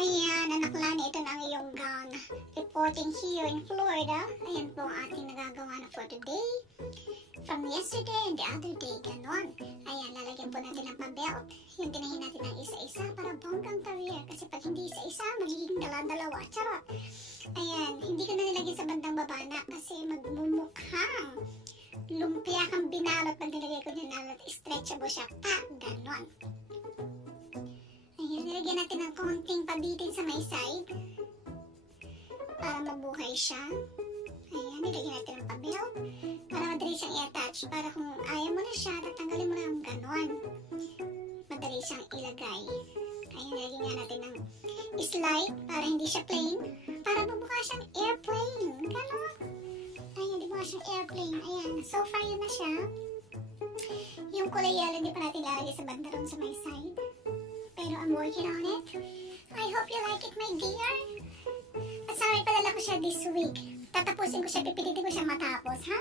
Ayan, anak Lani, ito na ang iyong gown. Reporting here in Florida. Ayan po ang ating nagagawa na for today. From yesterday and the other day, ganon. Ayan, lalagyan po natin ng pa-belt. Yung tinahin natin ng isa-isa para bonggang career. Kasi pag hindi isa-isa, magiging dala-dalawa. Charot. Ayan, hindi ko na nilagyan sa bandang baba na kasi magmumukhang lumpia kang binalot pag nilagay ko dyan na stretchable siya. Ganon. Ayan, nilagyan natin ng konting pabitin sa may side para mabuhay siya. Ayan, nilagyan natin ng pa-belt para madali siyang i-attach. Para kung ayaw mo na siya, tatanggalin mo na ang ganon. Madali siyang ilagay. Ayan, nilagyan nga natin ng slide para hindi siya plain. Para mabuka siyang airplane. Ganon. Ayan, di ba siyang airplane. Ayan, so far yun na siya. Yung kulay yellow, hindi pa natin lalagay sa banda ron sa may side. Pero I'm working on it. I hope you like it, my dear. At sa may padala ko siya this week. Tatapusin ko siya, pipilitin ko siya matapos, ha?